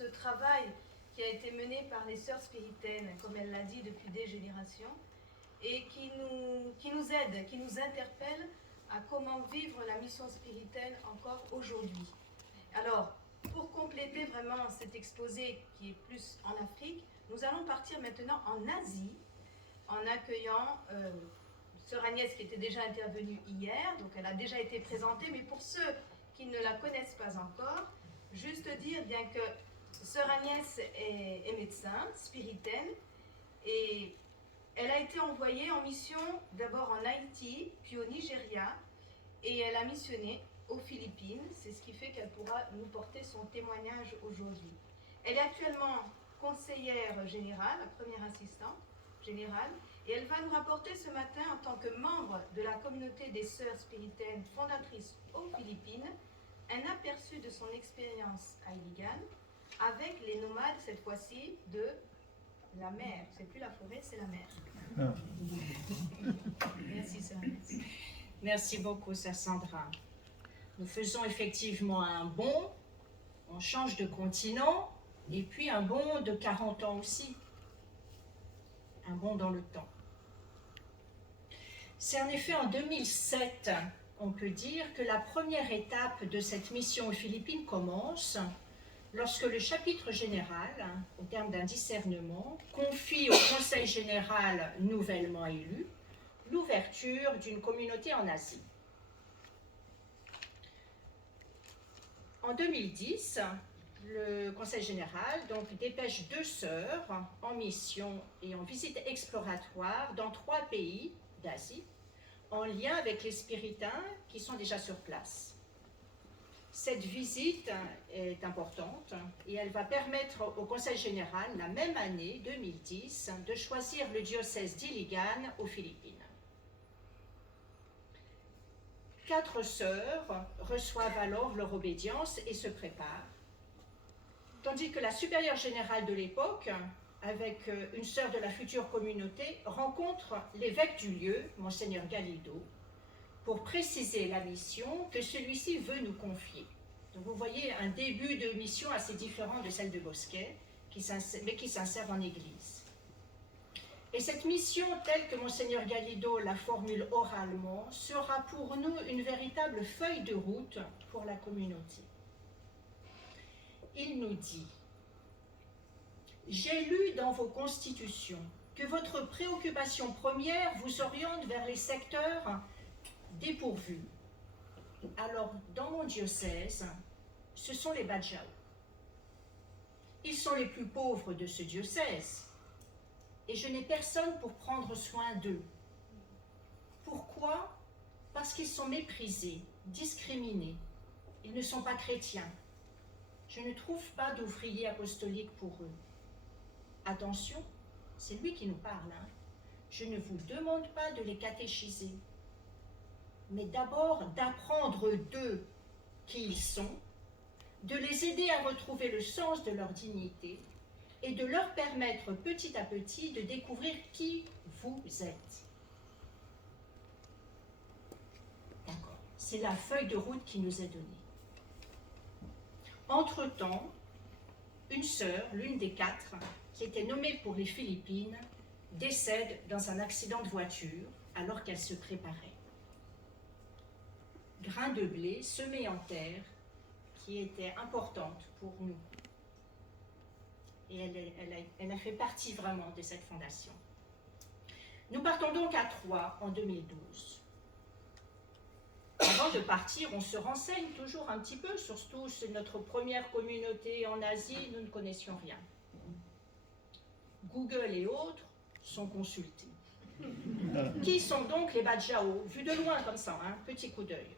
ce travail qui a été mené par les sœurs spiritaines, comme elle l'a dit, depuis des générations, et qui nous aide, qui nous interpelle à comment vivre la mission spiritaine encore aujourd'hui. Alors, pour compléter vraiment cet exposé qui est plus en Afrique, nous allons partir maintenant en Asie, en accueillant sœur Agnès qui était déjà intervenue hier, donc elle a déjà été présentée, mais pour ceux qui ne la connaissent pas encore, juste dire bien que sœur Agnès est médecin, spiritaine, et elle a été envoyée en mission d'abord en Haïti, puis au Nigeria, et elle a missionné aux Philippines. C'est ce qui fait qu'elle pourra nous porter son témoignage aujourd'hui. Elle est actuellement conseillère générale, première assistante générale, et elle va nous rapporter ce matin, en tant que membre de la communauté des sœurs spiritaines fondatrices aux Philippines, un aperçu de son expérience à Iligan avec les nomades, cette fois-ci, de la mer. C'est plus la forêt, c'est la mer. Merci, sœur Agnès. Merci beaucoup, sœur Sandra. Nous faisons effectivement un bond, on change de continent, et puis un bond de 40 ans aussi. Un bond dans le temps. C'est en effet en 2007, on peut dire, que la première étape de cette mission aux Philippines commence lorsque le chapitre général, au terme d'un discernement, confie au Conseil général nouvellement élu l'ouverture d'une communauté en Asie. En 2010, le Conseil général dépêche 2 sœurs en mission et en visite exploratoire dans 3 pays d'Asie, en lien avec les spiritains qui sont déjà sur place. Cette visite est importante et elle va permettre au Conseil général, la même année, 2010, de choisir le diocèse d'Iligan aux Philippines. 4 sœurs reçoivent alors leur obédience et se préparent, tandis que la supérieure générale de l'époque, avec une sœur de la future communauté, rencontre l'évêque du lieu, Monseigneur Galido, pour préciser la mission que celui-ci veut nous confier. Donc vous voyez un début de mission assez différent de celle de Bosquet, mais qui s'insère en Église. Et cette mission, telle que Monseigneur Galido la formule oralement, sera pour nous une véritable feuille de route pour la communauté. Il nous dit « J'ai lu dans vos constitutions que votre préoccupation première vous oriente vers les secteurs dépourvus. Alors, dans mon diocèse, ce sont les Badjao. Ils sont les plus pauvres de ce diocèse, et je n'ai personne pour prendre soin d'eux. Pourquoi? Parce qu'ils sont méprisés, discriminés. Ils ne sont pas chrétiens. Je ne trouve pas d'ouvriers apostoliques pour eux. Attention, c'est lui qui nous parle. Je ne vous demande pas de les catéchiser, mais d'abord d'apprendre d'eux qui ils sont, de les aider à retrouver le sens de leur dignité et de leur permettre petit à petit de découvrir qui vous êtes. D'accord, c'est la feuille de route qui nous est donnée. Entre-temps, une sœur, l'une des 4, qui était nommée pour les Philippines, décède dans un accident de voiture alors qu'elle se préparait. Grain de blé semé en terre qui était importante pour nous. Et elle a fait partie vraiment de cette fondation. Nous partons donc à Troyes en 2012. Avant de partir, on se renseigne toujours un petit peu, surtout c'est notre première communauté en Asie, nous ne connaissions rien. Google et autres sont consultés. Qui sont donc les Badjao? Vu de loin comme ça, petit coup d'œil.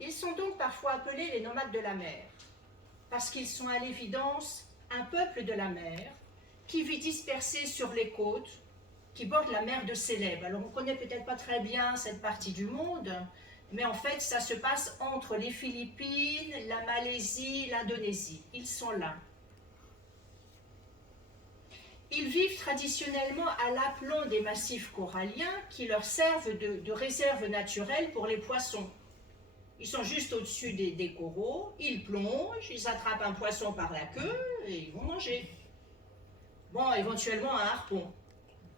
Ils sont donc parfois appelés les nomades de la mer, parce qu'ils sont à l'évidence un peuple de la mer qui vit dispersé sur les côtes qui bordent la mer de Célèbes. Alors on ne connaît peut-être pas très bien cette partie du monde, mais en fait ça se passe entre les Philippines, la Malaisie, l'Indonésie. Ils sont là. Ils vivent traditionnellement à l'aplomb des massifs coralliens qui leur servent de réserve naturelle pour les poissons. Ils sont juste au-dessus des coraux, ils plongent, ils attrapent un poisson par la queue et ils vont manger. Bon, éventuellement un harpon.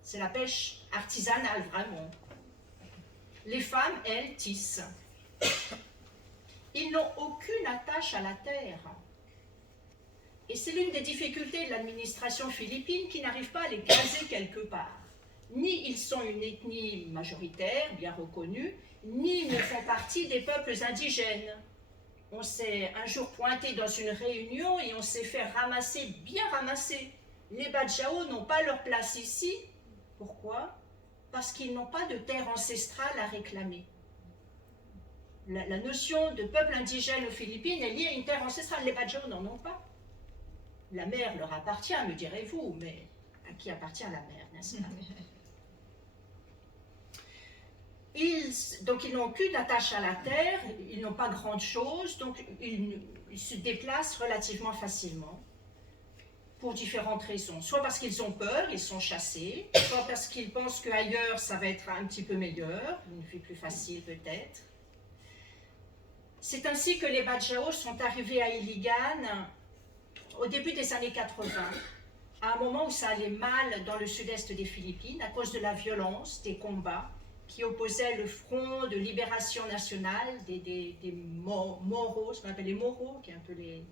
C'est la pêche artisanale, vraiment. Les femmes, elles, tissent. Ils n'ont aucune attache à la terre. Et c'est l'une des difficultés de l'administration philippine qui n'arrive pas à les caser quelque part. Ni ils sont une ethnie majoritaire, bien reconnue, ni ils ne font partie des peuples indigènes. On s'est un jour pointé dans une réunion et on s'est fait ramasser, bien ramasser. Les Badjao n'ont pas leur place ici. Pourquoi? Parce qu'ils n'ont pas de terre ancestrale à réclamer. La notion de peuple indigène aux Philippines est liée à une terre ancestrale. Les Badjao n'en ont pas. La mer leur appartient, me direz-vous, mais à qui appartient la mer, n'est-ce pas? Donc ils n'ont aucune attache à la terre, ils n'ont pas grande chose, donc ils se déplacent relativement facilement pour différentes raisons. Soit parce qu'ils ont peur, ils sont chassés, soit parce qu'ils pensent qu'ailleurs ça va être un petit peu meilleur, une vie plus facile peut-être. C'est ainsi que les Badjao sont arrivés à Iligan au début des années 80, à un moment où ça allait mal dans le sud-est des Philippines à cause de la violence, des combats qui opposaient le front de libération nationale des Moros, ce qu'on appelle les Moros, qui est un peu les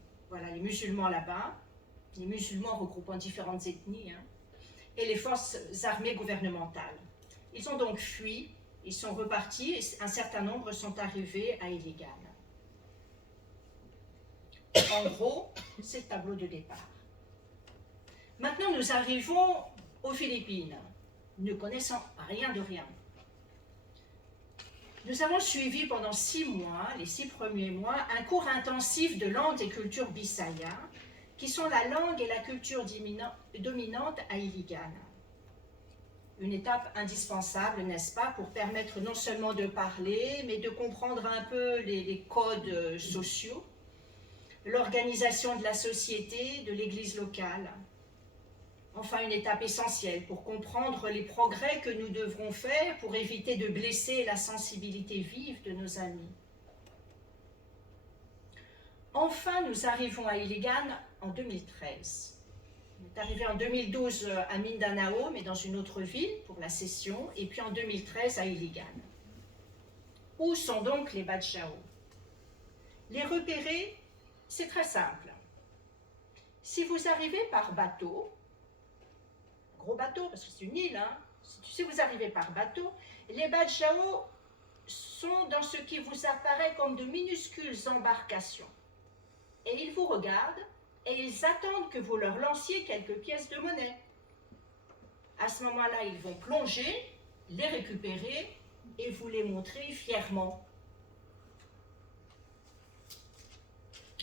musulmans là-bas, les musulmans regroupant différentes ethnies, et les forces armées gouvernementales. Ils ont donc fui, ils sont repartis, et un certain nombre sont arrivés à Iligan. En gros, c'est le tableau de départ. Maintenant, nous arrivons aux Philippines, ne connaissant rien de rien. Nous avons suivi pendant 6 mois, les 6 premiers mois, un cours intensif de langues et cultures bisaya, qui sont la langue et la culture dominante à Iligan. Une étape indispensable, n'est-ce pas, pour permettre non seulement de parler, mais de comprendre un peu les codes sociaux, l'organisation de la société, de l'église locale. Enfin, une étape essentielle pour comprendre les progrès que nous devrons faire pour éviter de blesser la sensibilité vive de nos amis. Enfin, nous arrivons à Iligan en 2013. On est arrivé en 2012 à Mindanao, mais dans une autre ville pour la session, et puis en 2013 à Iligan. Où sont donc les Badjao? Les repérer, c'est très simple. Si vous arrivez par bateau, gros bateau, parce que c'est une île, si vous arrivez par bateau, les Badjao sont dans ce qui vous apparaît comme de minuscules embarcations. Et ils vous regardent et ils attendent que vous leur lanciez quelques pièces de monnaie. À ce moment-là, ils vont plonger, les récupérer et vous les montrer fièrement.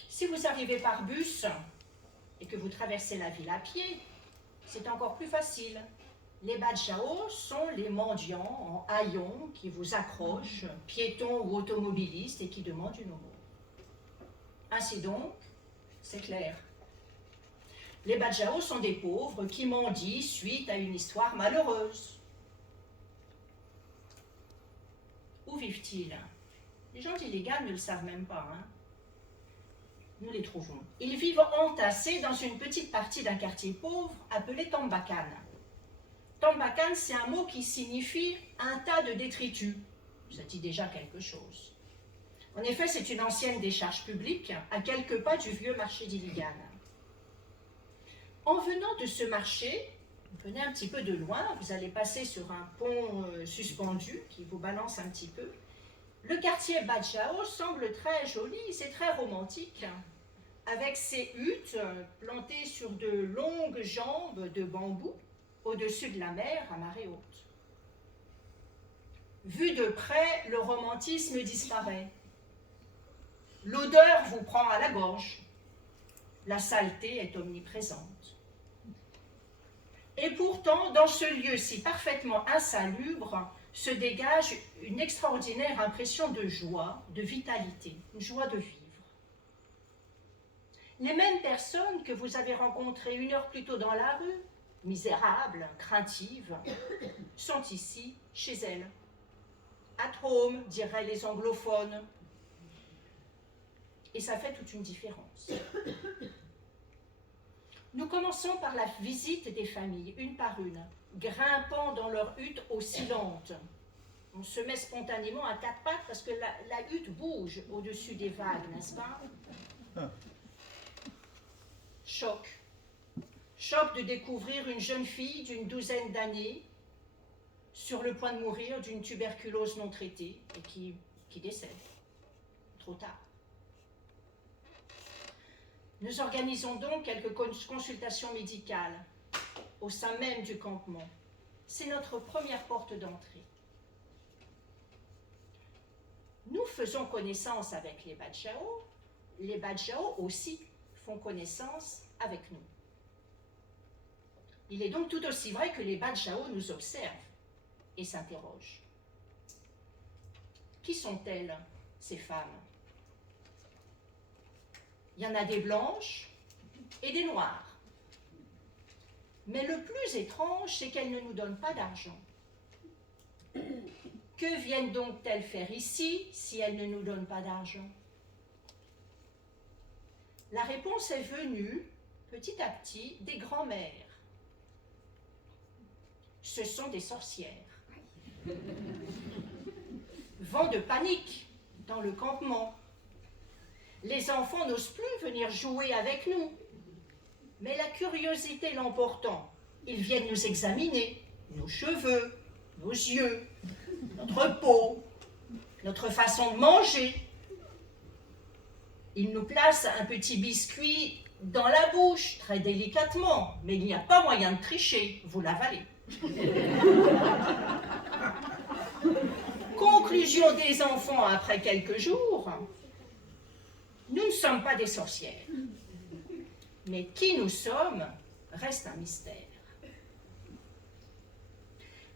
Si vous arrivez par bus et que vous traversez la ville à pied, c'est encore plus facile. Les Badjao sont les mendiants en haillons qui vous accrochent, piétons ou automobilistes, et qui demandent une aumône. Ainsi donc, c'est clair. Les Badjao sont des pauvres qui mendient suite à une histoire malheureuse. Où vivent-ils? Les gens d'Iligan ne le savent même pas. Nous les trouvons. Ils vivent entassés dans une petite partie d'un quartier pauvre appelé Tambacan. Tambacan, c'est un mot qui signifie un tas de détritus. Ça dit déjà quelque chose. En effet, c'est une ancienne décharge publique à quelques pas du vieux marché d'Iligan. En venant de ce marché, vous venez un petit peu de loin, vous allez passer sur un pont suspendu qui vous balance un petit peu. Le quartier Badjao semble très joli, c'est très romantique, avec ses huttes plantées sur de longues jambes de bambou au-dessus de la mer à marée haute. Vu de près, le romantisme disparaît. L'odeur vous prend à la gorge. La saleté est omniprésente. Et pourtant, dans ce lieu si parfaitement insalubre, se dégage une extraordinaire impression de joie, de vitalité, une joie de vivre. Les mêmes personnes que vous avez rencontrées 1 heure plus tôt dans la rue, misérables, craintives, sont ici, chez elles. At home, diraient les anglophones. Et ça fait toute une différence. Nous commençons par la visite des familles, une par une, grimpant dans leur hutte oscillante. On se met spontanément à quatre pattes parce que la hutte bouge au-dessus des vagues, n'est-ce pas? Choc. Choc de découvrir une jeune fille d'une douzaine d'années sur le point de mourir d'une tuberculose non traitée et qui décède. Trop tard. Nous organisons donc quelques consultations médicales au sein même du campement. C'est notre première porte d'entrée. Nous faisons connaissance avec les Badjao. Les Badjao aussi font connaissance avec nous. Il est donc tout aussi vrai que les Badjao nous observent et s'interrogent. Qui sont-elles, ces femmes? Il y en a des blanches et des noires. Mais le plus étrange, c'est qu'elles ne nous donnent pas d'argent. Que viennent donc-elles faire ici si elles ne nous donnent pas d'argent? La réponse est venue, petit à petit, des grands-mères. Ce sont des sorcières. Vent de panique dans le campement. Les enfants n'osent plus venir jouer avec nous. Mais la curiosité l'emportant, ils viennent nous examiner, nos cheveux, nos yeux, notre peau, notre façon de manger. Ils nous placent un petit biscuit dans la bouche, très délicatement, mais il n'y a pas moyen de tricher, vous l'avalez. Conclusion des enfants après quelques jours, nous ne sommes pas des sorcières. Mais qui nous sommes reste un mystère.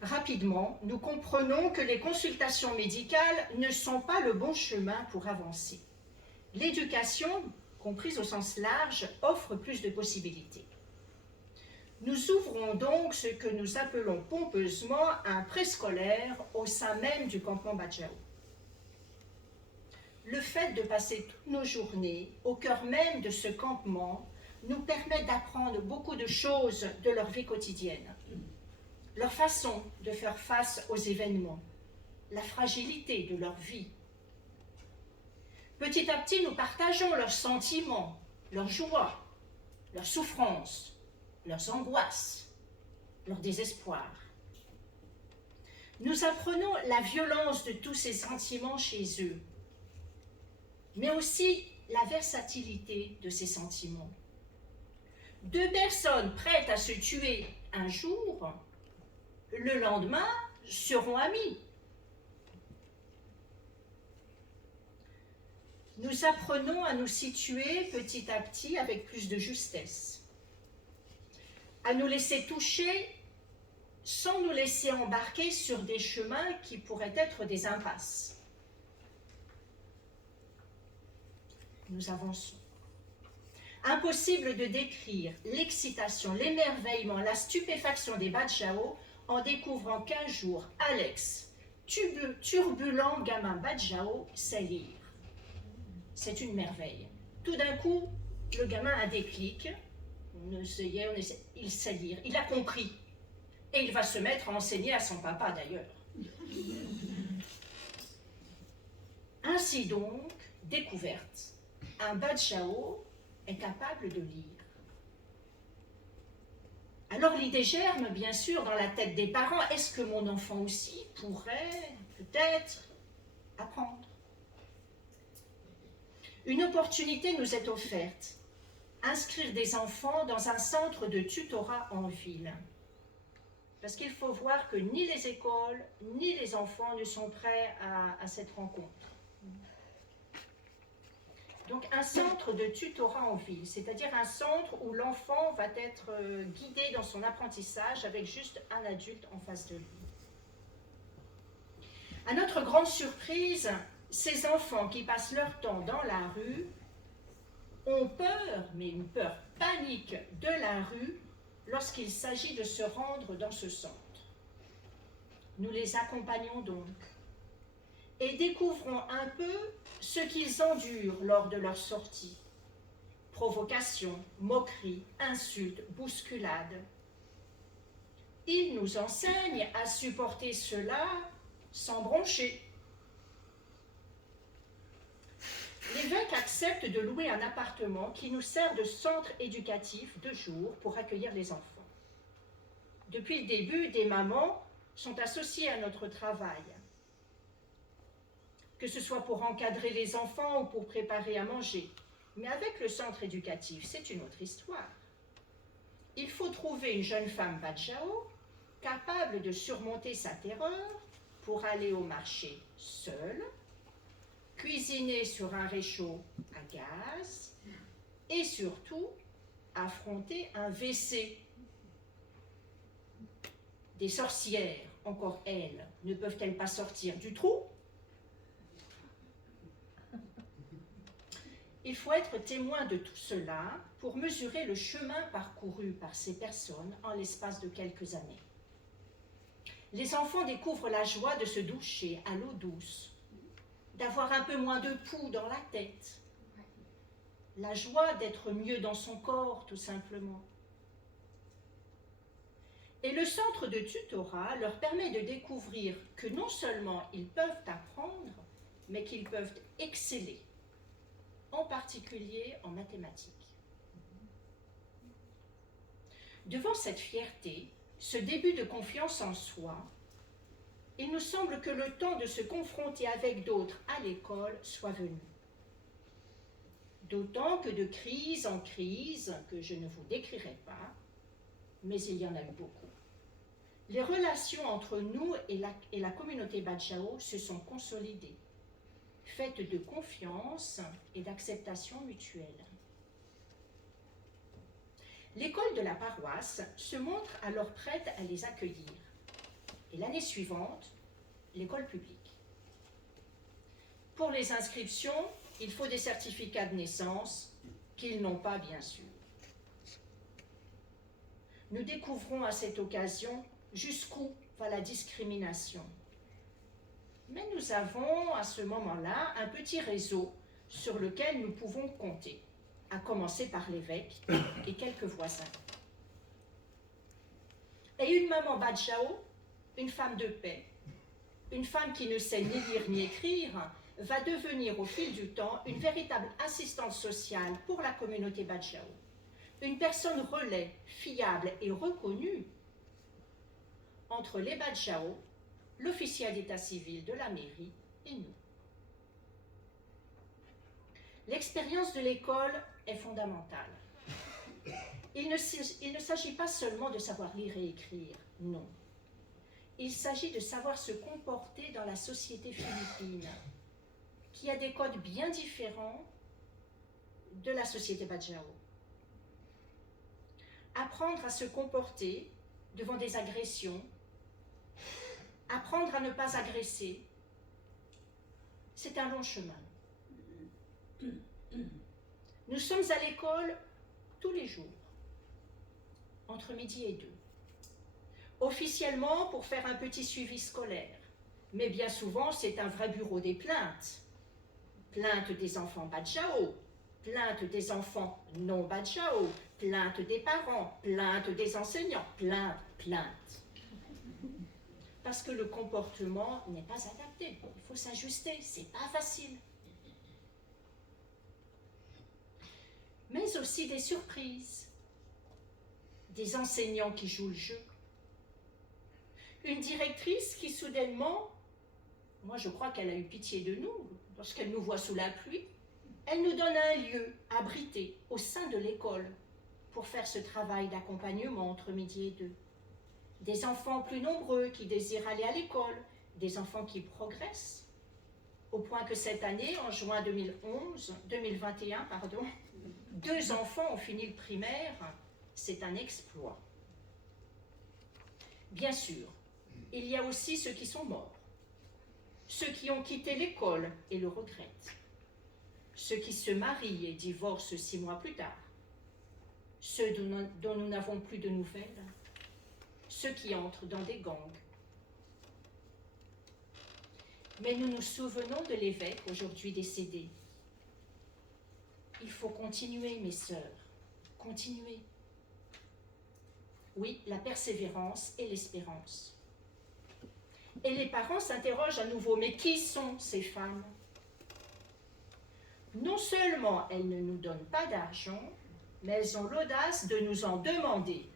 Rapidement, nous comprenons que les consultations médicales ne sont pas le bon chemin pour avancer. L'éducation, comprise au sens large, offre plus de possibilités. Nous ouvrons donc ce que nous appelons pompeusement un préscolaire au sein même du campement Badjao. Le fait de passer toutes nos journées au cœur même de ce campement nous permet d'apprendre beaucoup de choses de leur vie quotidienne, leur façon de faire face aux événements, la fragilité de leur vie. Petit à petit, nous partageons leurs sentiments, leurs joies, leurs souffrances, leurs angoisses, leur désespoir. Nous apprenons la violence de tous ces sentiments chez eux, mais aussi la versatilité de ces sentiments. Deux personnes prêtes à se tuer un jour, le lendemain, seront amies. Nous apprenons à nous situer petit à petit avec plus de justesse, à nous laisser toucher sans nous laisser embarquer sur des chemins qui pourraient être des impasses. Nous avançons. Impossible de décrire l'excitation, l'émerveillement, la stupéfaction des Badjao en découvrant qu'un jour, Alex, turbulent gamin Badjao, sait lire. C'est une merveille. Tout d'un coup, le gamin a un déclic. Il sait lire, il a compris. Et il va se mettre à enseigner à son papa d'ailleurs. Ainsi donc, découverte, un Badjao est capable de lire. Alors l'idée germe, bien sûr, dans la tête des parents, est-ce que mon enfant aussi pourrait, peut-être, apprendre? Une opportunité nous est offerte, inscrire des enfants dans un centre de tutorat en ville. Parce qu'il faut voir que ni les écoles, ni les enfants ne sont prêts à cette rencontre. Donc un centre de tutorat en ville, c'est-à-dire un centre où l'enfant va être guidé dans son apprentissage avec juste un adulte en face de lui. À notre grande surprise, ces enfants qui passent leur temps dans la rue ont peur, mais une peur panique de la rue lorsqu'il s'agit de se rendre dans ce centre. Nous les accompagnons donc. et découvrons un peu ce qu'ils endurent lors de leur sortie. Provocations, moqueries, insultes, bousculades. Ils nous enseignent à supporter cela sans broncher. L'évêque accepte de louer un appartement qui nous sert de centre éducatif de jour pour accueillir les enfants. Depuis le début, des mamans sont associées à notre travail, que ce soit pour encadrer les enfants ou pour préparer à manger. Mais avec le centre éducatif, c'est une autre histoire. Il faut trouver une jeune femme Badjao capable de surmonter sa terreur pour aller au marché seule, cuisiner sur un réchaud à gaz et surtout affronter un WC. Des sorcières, encore elles, ne peuvent-elles pas sortir du trou? Il faut être témoin de tout cela pour mesurer le chemin parcouru par ces personnes en l'espace de quelques années. Les enfants découvrent la joie de se doucher à l'eau douce, d'avoir un peu moins de poux dans la tête, la joie d'être mieux dans son corps, tout simplement. Et le centre de tutorat leur permet de découvrir que non seulement ils peuvent apprendre, mais qu'ils peuvent exceller, en particulier en mathématiques. Devant cette fierté, ce début de confiance en soi, il nous semble que le temps de se confronter avec d'autres à l'école soit venu. D'autant que de crise en crise, que je ne vous décrirai pas, mais il y en a eu beaucoup, les relations entre nous et la communauté Badjao se sont consolidées, faites de confiance et d'acceptation mutuelle. L'école de la paroisse se montre alors prête à les accueillir. Et l'année suivante, l'école publique. Pour les inscriptions, il faut des certificats de naissance qu'ils n'ont pas, bien sûr. Nous découvrons à cette occasion jusqu'où va la discrimination. Mais nous avons à ce moment-là un petit réseau sur lequel nous pouvons compter, à commencer par l'évêque et quelques voisins. Et une maman Badjao, une femme de paix, une femme qui ne sait ni lire ni écrire, va devenir au fil du temps une véritable assistante sociale pour la communauté Badjao. Une personne relais, fiable et reconnue entre les Badjao, l'officier d'état civil de la mairie et nous. L'expérience de l'école est fondamentale. Il ne s'agit pas seulement de savoir lire et écrire, non. Il s'agit de savoir se comporter dans la société philippine, qui a des codes bien différents de la société Badjao. Apprendre à se comporter devant des agressions, apprendre à ne pas agresser, c'est un long chemin. Nous sommes à l'école tous les jours, entre midi et 2. Officiellement pour faire un petit suivi scolaire, mais bien souvent c'est un vrai bureau des plaintes. Plainte des enfants Badjao, plainte des enfants non Badjao, plainte des parents, plainte des enseignants, plainte. Parce que le comportement n'est pas adapté, il faut s'ajuster, c'est pas facile. Mais aussi des surprises, des enseignants qui jouent le jeu, une directrice qui soudainement, moi je crois qu'elle a eu pitié de nous, lorsqu'elle nous voit sous la pluie, elle nous donne un lieu abrité au sein de l'école pour faire ce travail d'accompagnement entre midi et 2. Des enfants plus nombreux qui désirent aller à l'école, des enfants qui progressent, au point que cette année, en juin 2021, 2 enfants ont fini le primaire, c'est un exploit. Bien sûr, il y a aussi ceux qui sont morts, ceux qui ont quitté l'école et le regrettent, ceux qui se marient et divorcent 6 mois plus tard, ceux dont nous n'avons plus de nouvelles, ceux qui entrent dans des gangs. mais nous nous souvenons de l'évêque aujourd'hui décédé. Il faut continuer, mes sœurs, continuer. Oui, la persévérance et l'espérance. Et les parents s'interrogent à nouveau, mais qui sont ces femmes? Non seulement elles ne nous donnent pas d'argent, mais elles ont l'audace de nous en demander.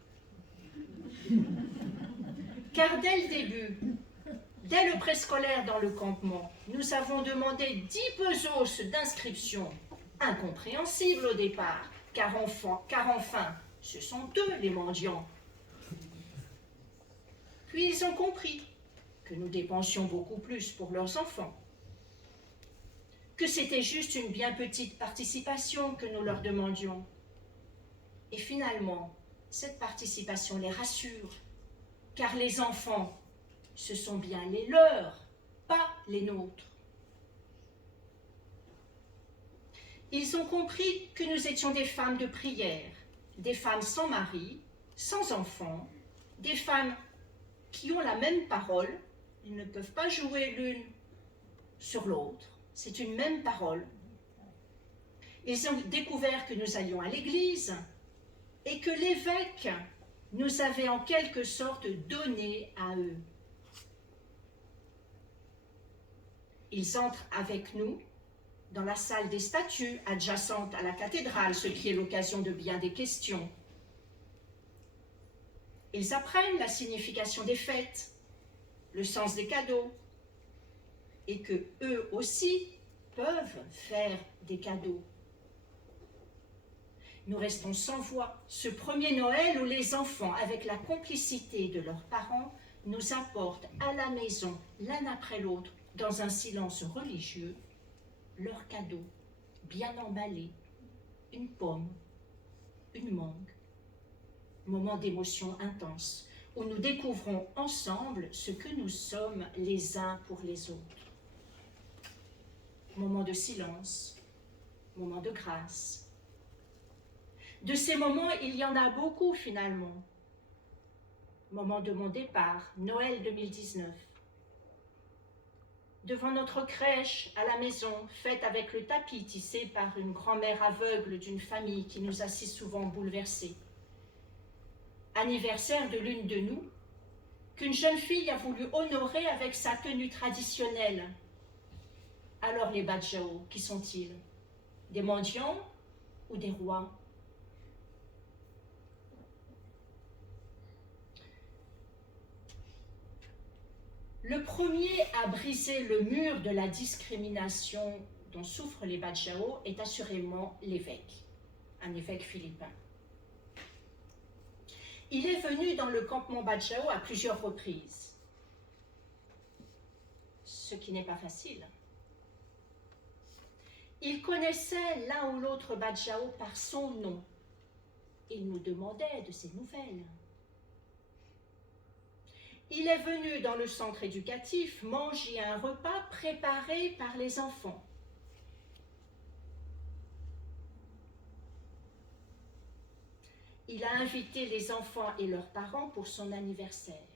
Car dès le début, dès le préscolaire dans le campement, nous avons demandé 10 pesos d'inscription, incompréhensible au départ, car enfin, ce sont eux les mendiants. Puis ils ont compris que nous dépensions beaucoup plus pour leurs enfants, que c'était juste une bien petite participation que nous leur demandions. Et finalement, cette participation les rassure, car les enfants, ce sont bien les leurs, pas les nôtres. Ils ont compris que nous étions des femmes de prière, des femmes sans mari, sans enfants, des femmes qui ont la même parole, ils ne peuvent pas jouer l'une sur l'autre, c'est une même parole. Ils ont découvert que nous allions à l'église et que l'évêque nous avait en quelque sorte donné à eux. Ils entrent avec nous dans la salle des statues adjacente à la cathédrale, ce qui est l'occasion de bien des questions. Ils apprennent la signification des fêtes, le sens des cadeaux, et que eux aussi peuvent faire des cadeaux. Nous restons sans voix. Ce premier Noël où les enfants, avec la complicité de leurs parents, nous apportent à la maison, l'un après l'autre, dans un silence religieux, leurs cadeaux, bien emballés, une pomme, une mangue. Moment d'émotion intense, où nous découvrons ensemble ce que nous sommes les uns pour les autres. Moment de silence, moment de grâce. De ces moments, il y en a beaucoup finalement. Moment de mon départ, Noël 2019. Devant notre crèche à la maison, faite avec le tapis tissé par une grand-mère aveugle d'une famille qui nous a si souvent bouleversés. Anniversaire de l'une de nous, qu'une jeune fille a voulu honorer avec sa tenue traditionnelle. Alors les Badjao, qui sont-ils? Des mendiants ou des rois? Le premier à briser le mur de la discrimination dont souffrent les Badjao est assurément l'évêque, un évêque philippin. Il est venu dans le campement Badjao à plusieurs reprises, ce qui n'est pas facile. Il connaissait l'un ou l'autre Badjao par son nom. Il nous demandait de ses nouvelles. Il est venu dans le centre éducatif manger un repas préparé par les enfants. Il a invité les enfants et leurs parents pour son anniversaire.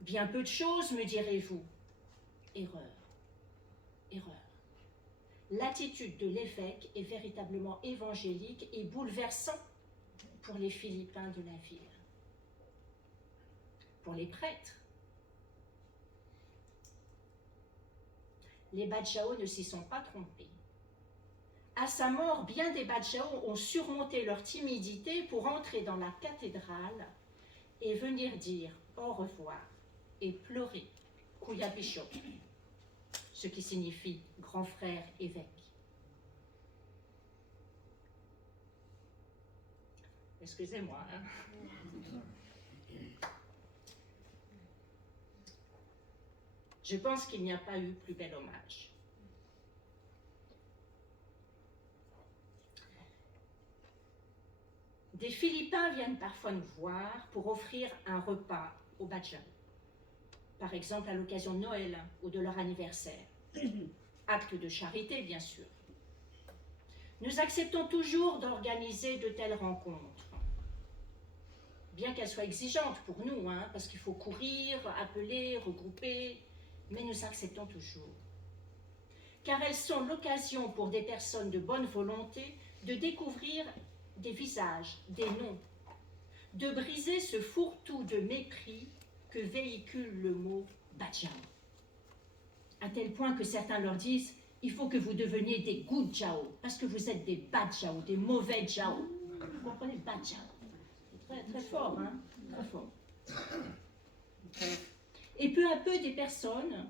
Bien peu de choses, me direz-vous. Erreur. Erreur. L'attitude de l'évêque est véritablement évangélique et bouleversante pour les Philippins de la ville. Pour les prêtres. Les Badjao ne s'y sont pas trompés. À sa mort, bien des Badjao ont surmonté leur timidité pour entrer dans la cathédrale et venir dire au revoir et pleurer Kuya Bishop, ce qui signifie grand frère évêque. Excusez-moi. Je pense qu'il n'y a pas eu plus bel hommage. Des Philippins viennent parfois nous voir pour offrir un repas aux Badjao, par exemple à l'occasion de Noël ou de leur anniversaire. Acte de charité, bien sûr. Nous acceptons toujours d'organiser de telles rencontres. bien qu'elle soit exigeante pour nous, hein, parce qu'il faut courir, appeler, regrouper, mais nous acceptons toujours. Car elles sont l'occasion pour des personnes de bonne volonté de découvrir des visages, des noms, de briser ce fourre-tout de mépris que véhicule le mot Bajau. À tel point que certains leur disent « il faut que vous deveniez des good Jao, parce que vous êtes des bad Jao, des mauvais Jao. » Vous comprenez, Bajau. Très, très fort, hein, très fort. Et peu à peu, des personnes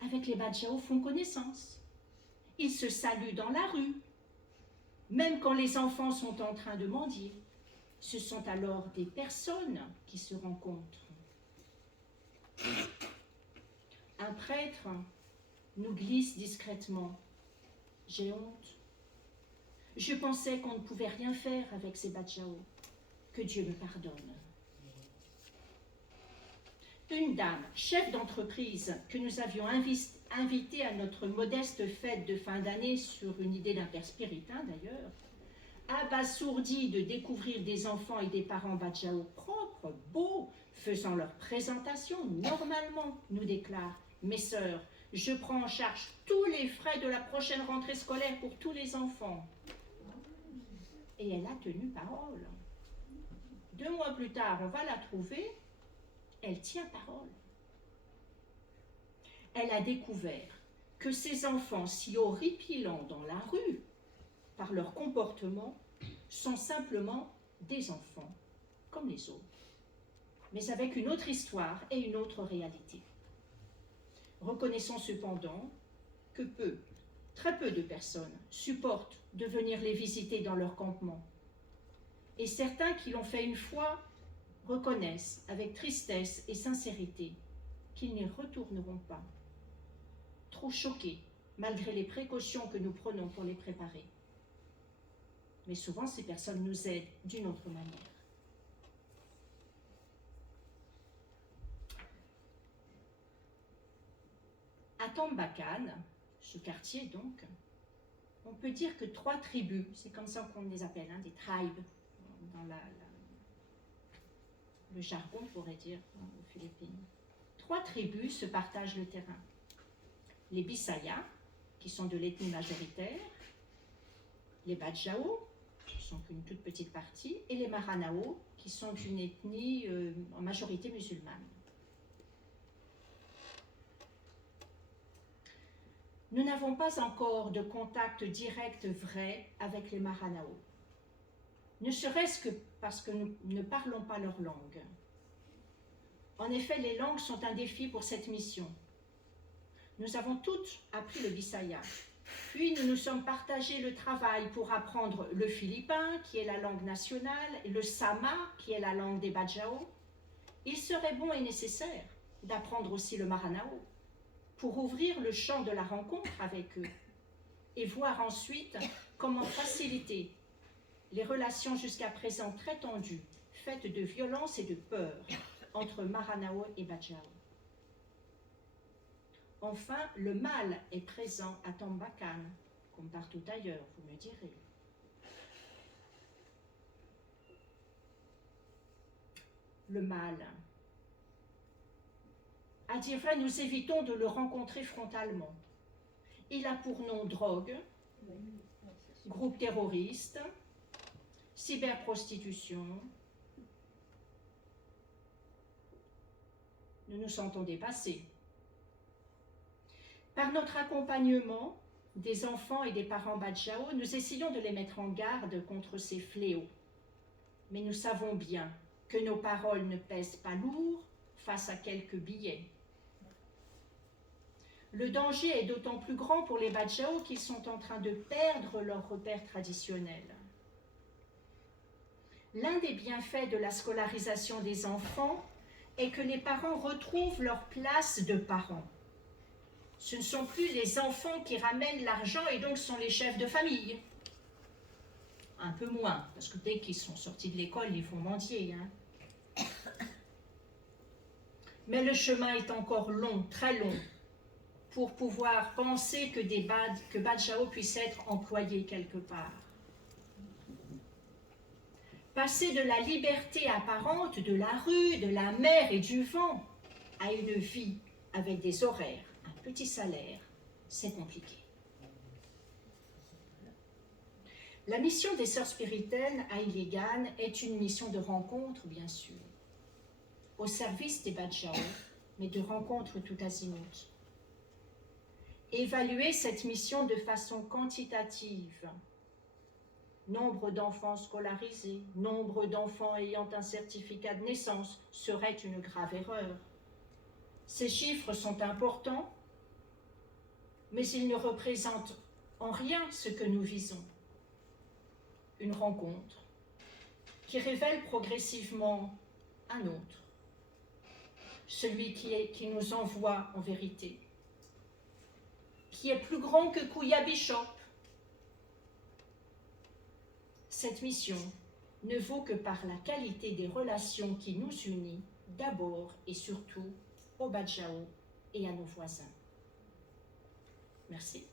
avec les Bajau font connaissance. Ils se saluent dans la rue, même quand les enfants sont en train de mendier. Ce sont alors des personnes qui se rencontrent. Un prêtre nous glisse discrètement « J'ai honte. Je pensais qu'on ne pouvait rien faire avec ces Bajau. Que Dieu me pardonne. » Une dame, chef d'entreprise, que nous avions invitée à notre modeste fête de fin d'année sur une idée d'un père spiritain d'ailleurs, abasourdie de découvrir des enfants et des parents Bajau propres, beaux, faisant leur présentation normalement, nous déclare « Mes sœurs, je prends en charge tous les frais de la prochaine rentrée scolaire pour tous les enfants. » Et elle a tenu parole. 2 mois plus tard, on va la trouver, elle tient parole. Elle a découvert que ces enfants si horripilants dans la rue, par leur comportement, sont simplement des enfants, comme les autres, mais avec une autre histoire et une autre réalité. Reconnaissons cependant que très peu de personnes supportent de venir les visiter dans leur campement. Et certains qui l'ont fait une fois reconnaissent avec tristesse et sincérité qu'ils n'y retourneront pas, trop choqués malgré les précautions que nous prenons pour les préparer. Mais souvent, ces personnes nous aident d'une autre manière. À Tambakan, ce quartier donc, on peut dire que 3 tribus, c'est comme ça qu'on les appelle, hein, des tribes, dans le jargon, on pourrait dire, hein, aux Philippines. 3 tribus se partagent le terrain. Les Bisaya, qui sont de l'ethnie majoritaire, les Bajau, qui sont qu'une toute petite partie, et les Maranao, qui sont d'une ethnie en majorité musulmane. Nous n'avons pas encore de contact direct vrai avec les Maranao, ne serait-ce que parce que nous ne parlons pas leur langue. En effet, les langues sont un défi pour cette mission. Nous avons toutes appris le Bisaya, puis nous nous sommes partagés le travail pour apprendre le philippin, qui est la langue nationale, et le sama, qui est la langue des Bajau. Il serait bon et nécessaire d'apprendre aussi le Maranao, pour ouvrir le champ de la rencontre avec eux et voir ensuite comment faciliter les relations jusqu'à présent très tendues, faites de violence et de peur entre Maranao et Bajau. Enfin, le mal est présent à Tambakan, comme partout ailleurs, vous me direz. Le mal. À dire vrai, nous évitons de le rencontrer frontalement. Il a pour nom drogue, groupe terroriste, cyberprostitution. Nous nous sentons dépassés. Par notre accompagnement des enfants et des parents Bajau, nous essayons de les mettre en garde contre ces fléaux. Mais nous savons bien que nos paroles ne pèsent pas lourd face à quelques billets. Le danger est d'autant plus grand pour les Bajau qu'ils sont en train de perdre leurs repères traditionnels. L'un des bienfaits de la scolarisation des enfants est que les parents retrouvent leur place de parents. Ce ne sont plus les enfants qui ramènent l'argent et donc sont les chefs de famille. Un peu moins, parce que dès qu'ils sont sortis de l'école, ils font mendier. Hein. Mais le chemin est encore long, très long, pour pouvoir penser que Bajau puisse être employé quelque part. passer de la liberté apparente de la rue, de la mer et du vent à une vie avec des horaires, un petit salaire, c'est compliqué. La mission des sœurs spiritaines à Iligan est une mission de rencontre, bien sûr, au service des Badjao, mais de rencontre tout azimut. Évaluer cette mission de façon quantitative, nombre d'enfants scolarisés, nombre d'enfants ayant un certificat de naissance, serait une grave erreur. Ces chiffres sont importants, mais ils ne représentent en rien ce que nous visons. Une rencontre qui révèle progressivement un autre, celui qui nous envoie en vérité, qui est plus grand que Kouya Bishop. Cette mission ne vaut que par la qualité des relations qui nous unit, d'abord et surtout aux Badjao et à nos voisins. Merci.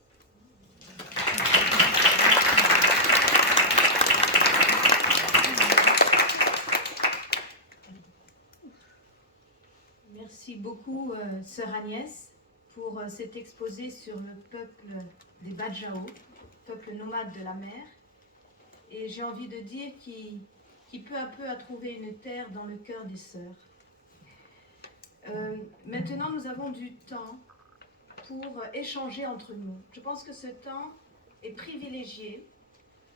Merci beaucoup, sœur Agnès, pour cet exposé sur le peuple des Badjao, peuple nomade de la mer. Et j'ai envie de dire qui peu à peu a trouvé une terre dans le cœur des sœurs. Maintenant, nous avons du temps pour échanger entre nous. Je pense que ce temps est privilégié.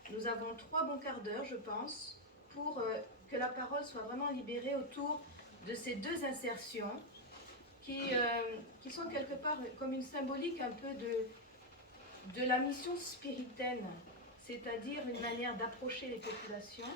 Nous avons 3 bons quarts d'heure, je pense, pour que la parole soit vraiment libérée autour de ces 2 insertions qui sont quelque part comme une symbolique un peu de la mission spiritaine, c'est-à-dire une manière d'approcher les populations